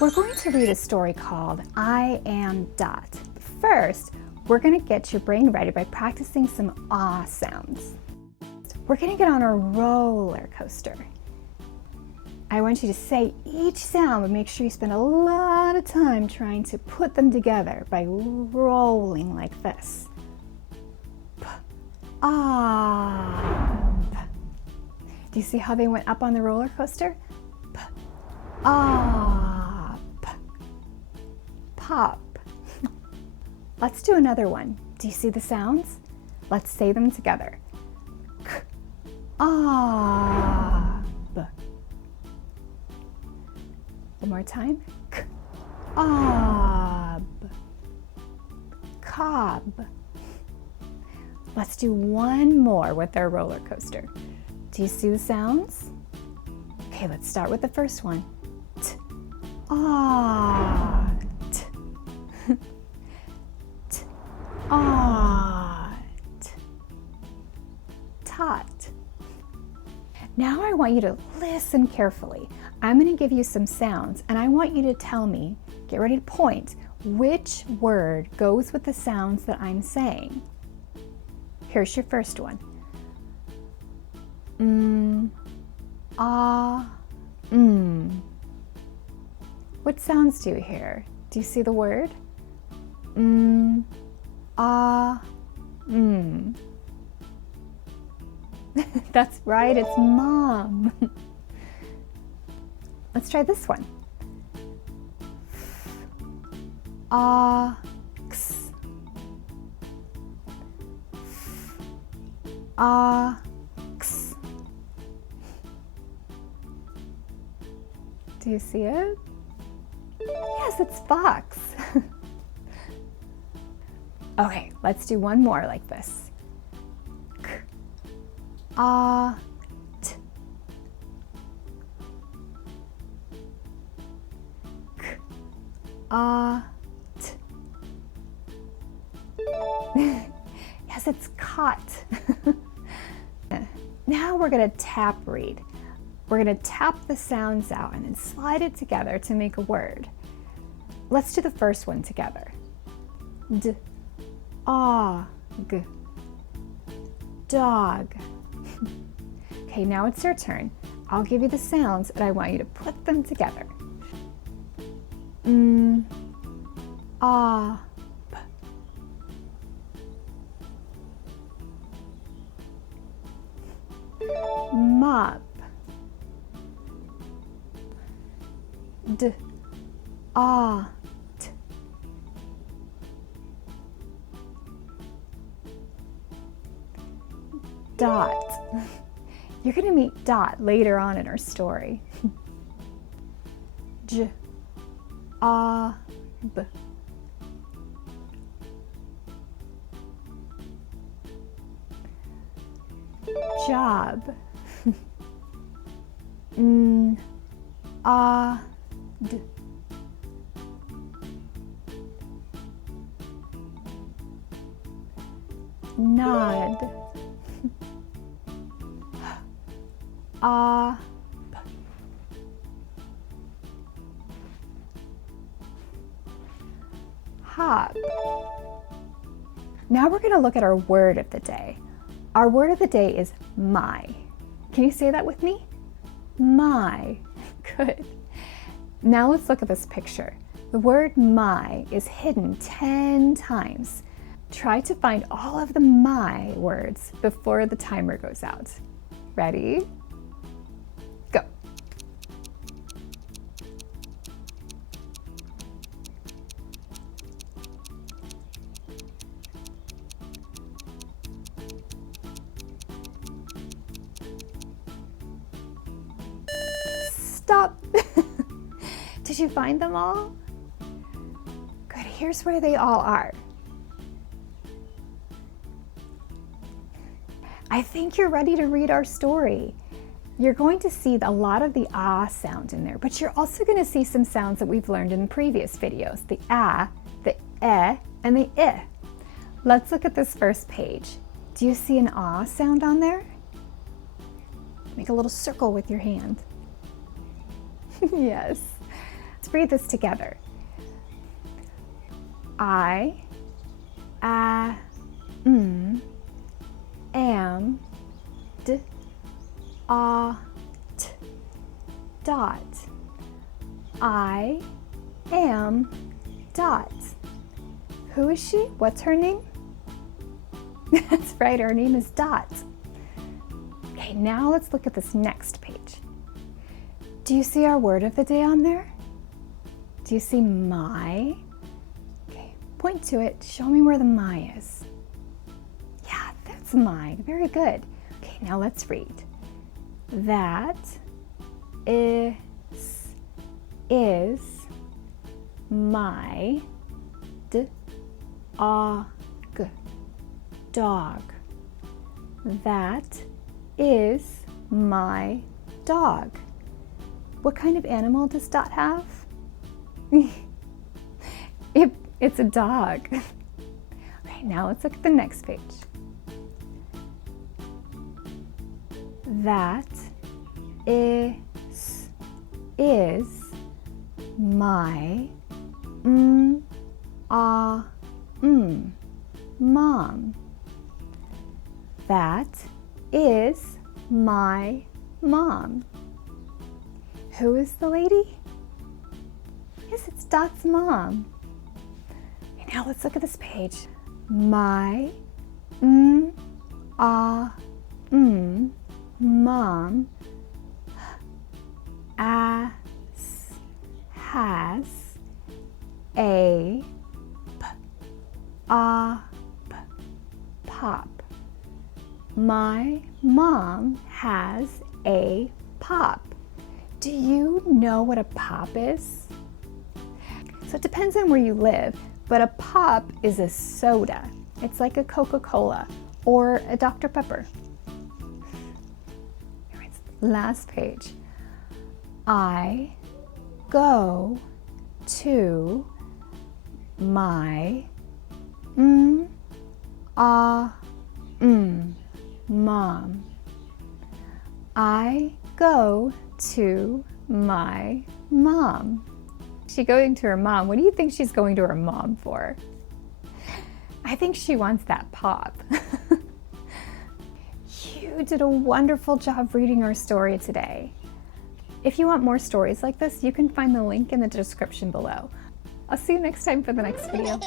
We're going to read a story called I Am Dot. First, we're going to get your brain ready by practicing some ah sounds. We're going to get on a roller coaster. I want you to say each sound, but make sure you spend a lot of time trying to put them together by rolling like this. P, ah. Do you see how they went up on the roller coaster? P, ah, p, pop. Let's do another one. Do you see the sounds? Let's say them together. K, ah, b. One more time. K, ob, cob. Let's do one more with our roller coaster. Do you see the sounds? Okay, let's start with the first one. T, ah, t, t, ah, t, tot. Now I want you to listen carefully. I'm going to give you some sounds and I want you to tell me, get ready to point, which word goes with the sounds that I'm saying. Here's your first one. Ah, What sounds do you hear? Do you see the word? Ah, That's right, it's mom. Let's try this one. Ox. Ox. Do you see it? Yes, it's fox. Okay, let's do one more like this. K, t. T. Yes, it's caught. Now we're going to tap read. We're going to tap the sounds out and then slide it together to make a word. Let's do the first one together. D, og, dog. Okay, now it's your turn. I'll give you the sounds and I want you to put them together. Ah, p. Mop. D, ah, t. Dot. You're going to meet Dot later on in our story. J, ah, b. Job. Ah, d. Nod. Ah, p. Hop. Now we're going to look at our word of the day. Our word of the day is my. Can you say that with me? My. Good. Now let's look at this picture. The word my is hidden 10 times. Try to find all of the my words before the timer goes out. Ready? Go. Stop. Did you find them all? Good, here's where they all are. I think you're ready to read our story. You're going to see a lot of the ah sound in there, but you're also going to see some sounds that we've learned in previous videos, the ah, the eh, and the I. Let's look at this first page. Do you see an ah sound on there? Make a little circle with your hand. Yes. Let's read this together. I am dot. I am dot. Who is she? What's her name? That's right, her name is Dot. Okay, now let's look at this next page. Do you see our word of the day on there? Do you see my? Okay, point to it. Show me where the my is. Yeah, that's my. Very good. Okay, now let's read. That is my dog. That is my dog. What kind of animal does Dot have? It's a dog. Okay, now let's look at the next page. That is my mom. That is my mom. Who is the lady? Yes, it's Dot's mom. Okay, now let's look at this page. My mom has a pop. My mom has a pop. Do you know what a pop is? So it depends on where you live, but a pop is a soda. It's like a Coca-Cola or a Dr. Pepper. All right, last page. I go to my mom. I go to my mom. She's going to her mom. What do you think she's going to her mom for? I think she wants that pop. You did a wonderful job reading our story today. If you want more stories like this, you can find the link in the description below. I'll see you next time for the next video.